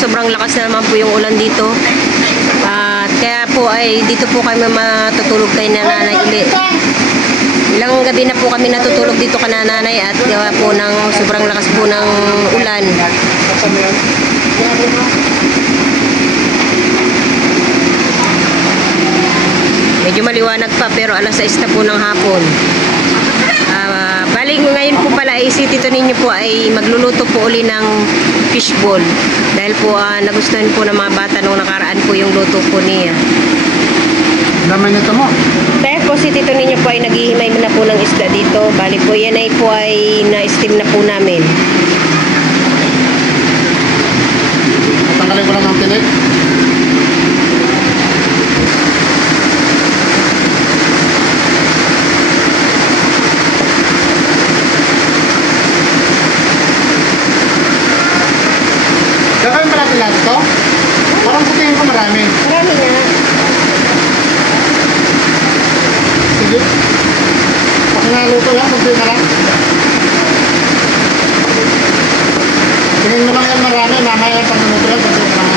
sobrang lakas na naman po yung ulan dito. At kaya po ay dito po kami matutulog kay nanay ulit. Ilang gabi na po kami natutulog dito kay nanay at gawa po ng sobrang lakas po ng ulan. Medyo maliwanag pa pero alas 6 na po ng hapon. Bali ngayon po pala ay si Tito Ninyo po ay magluluto po uli ng fishball. Dahil po nagustuhan po ng mga bata nung nakaraan po yung luto po niya. Naman ito mo? Dahil po si Tito Ninyo po ay naghihimay na po ng isda dito. Bali po yan ay po ay na-steam na po namin. Tanggalin ko lang ng tinik. Gagawin pa natin lahat ito? Parang sa tingin ko marami. Marami nga. Sige. Pag naluto lang, magpil ka lang. Tingin mo lang yan marami, mamaya pag naluto lang, magpil ka lang.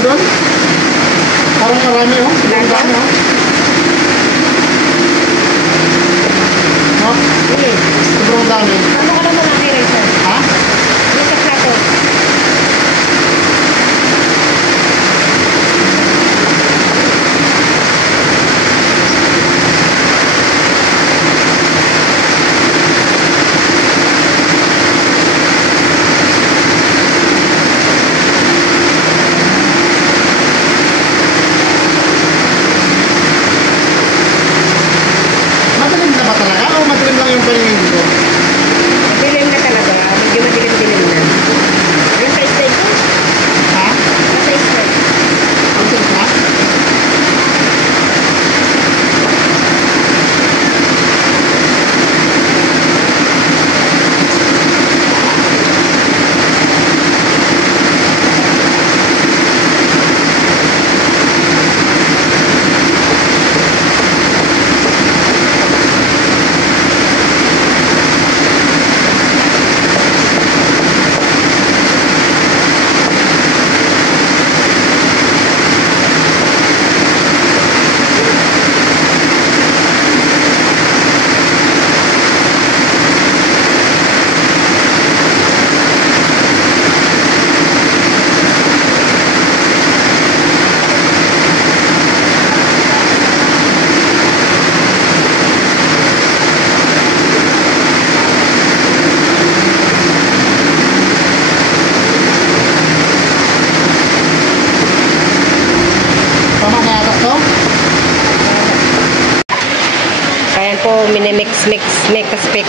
Doon? Parang marami oh. Marami oh. No? Hindi. Sobrang dami. Ano ka naman ang kailan sir? Ha? Hindi ka plato. Madilim na ba talaga? O madilim lang yung paningin ko? Dilim na talaga. Medyo madilim-dilim na. Ano size na ito? Ha? Ano size na? Ang size na?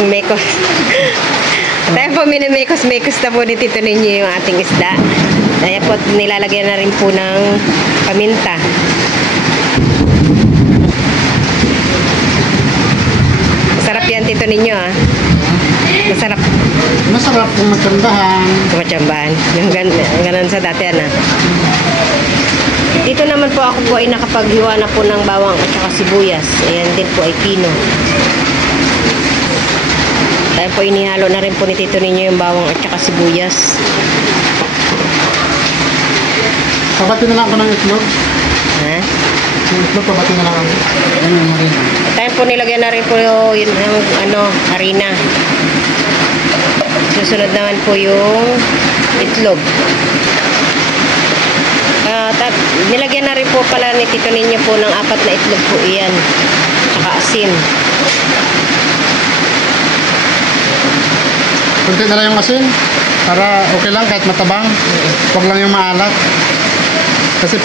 Minimekos. Tayo po minimekos na po ni Tito Ninyo yung ating isda. Kaya po nilalagyan na rin po ng paminta. Masarap yan Tito Ninyo ah. Masarap. Masarap kung matsambahan. Matsambahan. Yung ganon sa dati na. Dito naman po ako po ay nakapaghiwa na po ng bawang at saka sibuyas. Ayan din po ay pino. Tayo po inihalo na rin po ni Tito Ninyo yung bawang at saka sibuyas. Pabati na lang ako ng itlog. Ha? Yung itlog, pabati na lang ako. Ayan yung harina. Tayo po nilagyan na rin po yung harina. Susunod naman po yung itlog. Nilagyan na rin po pala ni Tito Ninyo po ng 4 na itlog po iyan. Saka asin. Kunti na lang yung asin. Para okay lang kahit matabang. Huwag lang yung maalat. Kasi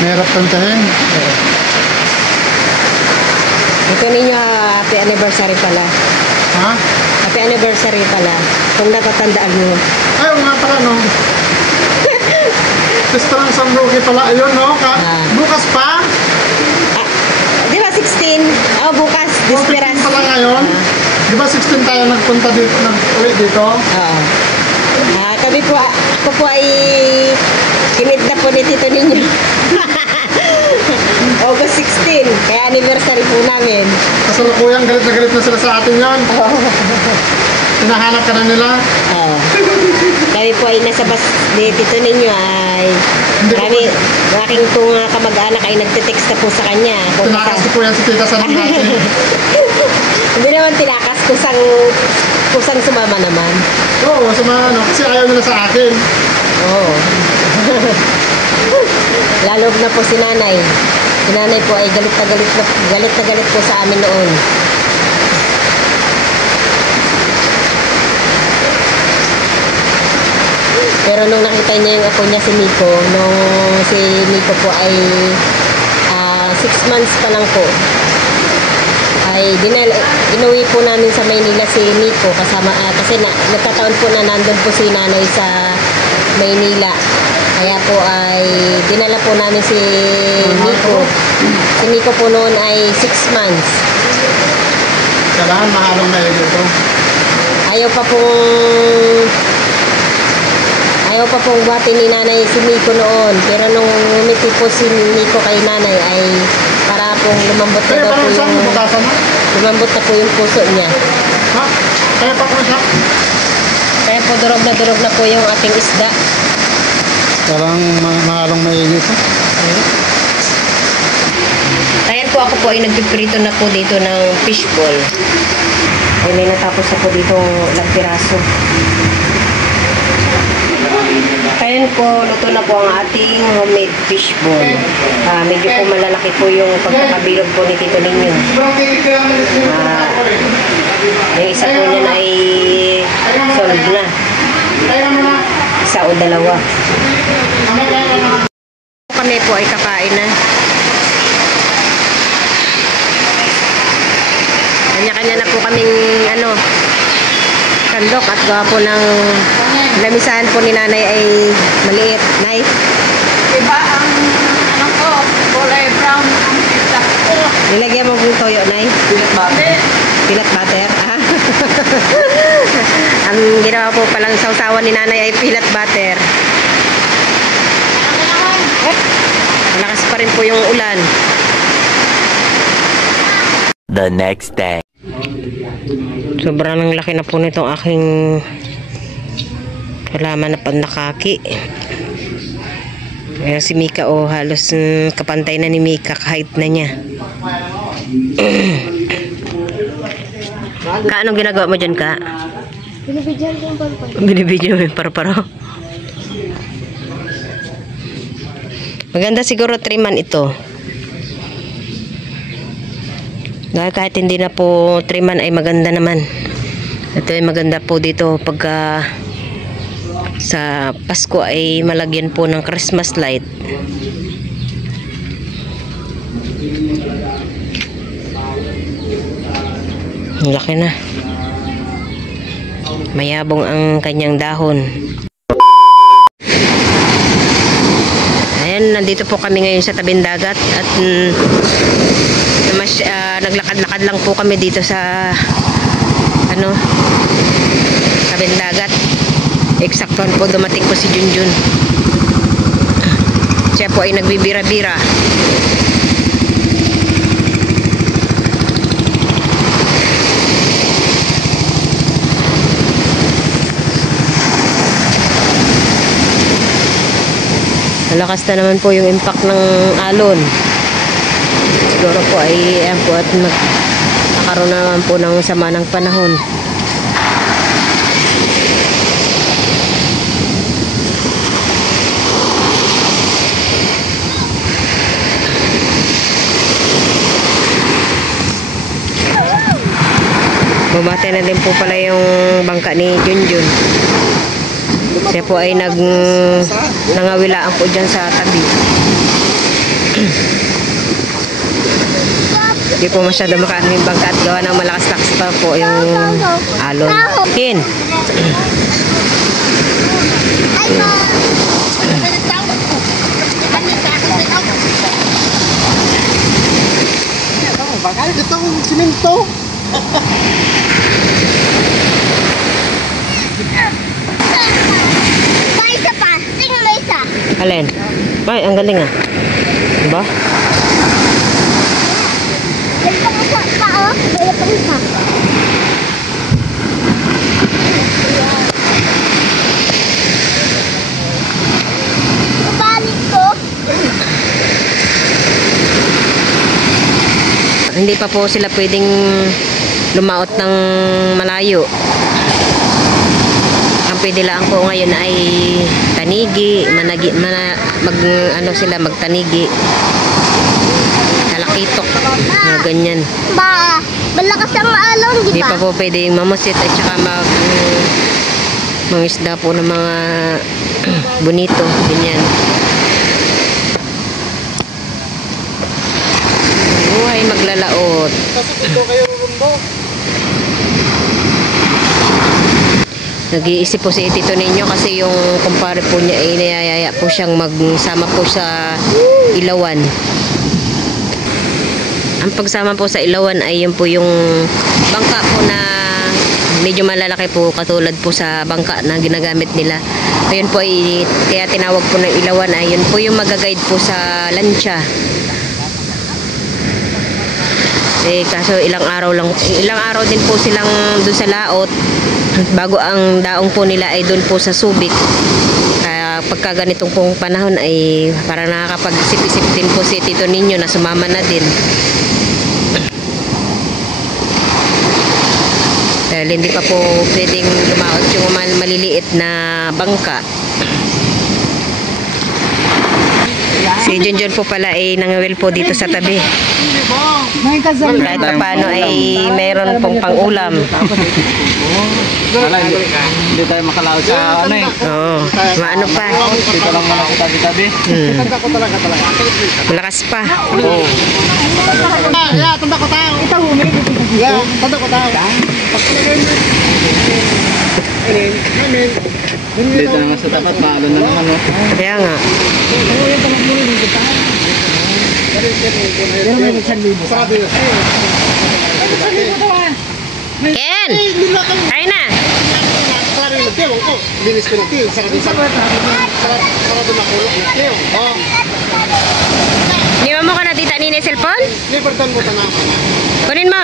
mahirap tantahin. Tito Ninyo, happy anniversary pala. Ha? Happy anniversary pala. Kung natatandaan mo. Ay, nga pala no. Sister ng San Roque pala. Ayun no. Bukas pa? Di ba 16? Oh, bukas. Disperas. 15 pa lang ngayon. Di ba 16 tayo nagpunta dito, nag-uwi dito? Oo. Kami po, ako po ay kinid na po ni Tito ninyo. August 16, kaya anniversary po namin. Kasalukuyang galit na galit na sila sa atin yon. Hinahanap ka na nila. Oo. Kami po ay nasa bus ni Tito ninyo ay kami, aking tunga kamag-anak ay nagte-text na po sa kanya. Kung Tinakas ko po yan si Tita sa natin. Hindi naman tinakas, kusang sumama naman. Oo, sa mga ano, kasi ayaw nila sa akin. Oo. Lalo na po si nanay. Si nanay po ay galit na galit po sa amin noon. Pero nung nakita niya yung apo niya si Miko, nung si Miko po ay 6 months pa lang po, ay inuwi po namin sa Maynila si Miko kasama, kasi nagkataon po na nandun po si nanay sa Maynila. Kaya po ay dinala po namin si Miko. Si Miko po noon ay 6 months. Kailangan mahalong na yun ito. Ayaw pa pong buhatin ni nanay si Miko noon. Pero nung umiti po si Miko kay nanay ay para pong lumambot na Kaya daw po parang saan yung butasan mo? lumambot na po yung puso niya. Ha? Kaya pa ko siya? Kaya po durog na po yung ating isda. Kailangan mahalong mainit. Ayan po, ako po ay nagpiprito na po dito ng fishball. Ay may natapos na po dito lang piraso. Ayan po, luto na po ang ating homemade fishball. Medyo po malalaki po yung pagkakabilog po ni Tito ninyo. Yung isa po niyan ay solve na. Isa o dalawa. Kami po ay kakain na. Kanya-kanya na po kaming sandok at gawa po ng lamisahan po ni nanay ay maliit. Nay? Diba ang ko, kulay brown ang pizza ko. Nilagyan mo pong toyo, nay? Peanut butter. Peanut butter? Ang ginawa po palang sausawan ni nanay ay peanut butter. Malakas pa rin po yung ulan. The next day. Sobrang laki na po nitong aking halaman na pandakaki. Ayan si Mika, halos kapantay na ni Mika, kahit na niya. Ka, anong ginagawa mo dyan, Ka? Binibidyan ko yung parpar. Binibidyo mo yung parparo. Maganda siguro 3 man ito. Dahil kahit hindi na po 3 man ay maganda naman. Ito ay maganda po dito pagka sa Pasko ay malagyan po ng Christmas light. Laki na. Mayabong ang kanyang dahon. Ayan, nandito po kami ngayon sa tabing dagat at naglakad-lakad lang po kami dito sa tabing dagat. Eksaktuhan po dumating po si Junjun. Siya po ay nagbibira-bira. Malakas na naman po yung impact ng alon. Siguro po ay ayan po at nakaroon naman po ng sama ng panahon. Bumate na din po pala yung bangka ni Junjun. Siya po ay nangawilaan po dyan sa tabi. Hindi po masyado makaano yung bangka at gawa ng malakas-lakas pa po yung alon. Kin! Ay, ito ang simento. Isa pa. Tingnan mo isa. Alin? Ay, ang galing ah. Diba? May pang isa pa, oh. May pang isa. Balik ko. Hindi pa po sila pwedeng lumaot ng malayo. Ang pwede lang po ngayon ay tanigi, magtanigi. Kalakitok, mga ganyan. Ba, malakas ang alon, di Hindi ba? pa po pwedeng mamasit at saka mangisda po ng mga bonito, ganyan. Buhay maglalaot. Tapos ito kayo rumbo. Nag-iisip po si Tito Ninyo kasi yung kumpare po niya ay niyayaya po siyang magsama po sa Ilawan. Ang pagsama po sa Ilawan ay yun po yung bangka po na medyo malalaki po katulad po sa bangka na ginagamit nila. Ayun po ay kaya tinawag po ng Ilawan ay yun po yung magaguide po sa lancha. Kaso ilang araw din po silang doon sa laot bago ang daong po nila ay doon po sa Subic. Kaya pagka ganitong pong panahon ay parang nakakapag-isip-isip din po si Tito Ninyo na sumama na din. Dahil hindi pa po pwedeng lumaot yung maliliit na bangka. Si Junjun po pala ay nangawil po dito sa tabi. Kahit pa paano ay mayroon pong pang-ulam. Hindi tayo makalaot sa ano eh. Oo, maano pa. Dito lang mga tabi-tabi. Tanda ko talaga. Malakas pa. Oo. Tanda ko tayo. Ito tanda ko tayo. Dito naman sa tapat, maalo na naman. Kaya nga. Ken! Kain na! Linis ko na tiyo. Sarap dumakulok na tiyo. Niwa mo ka na tita ni cellphone? Livertan mo tanaman. Kunin mo.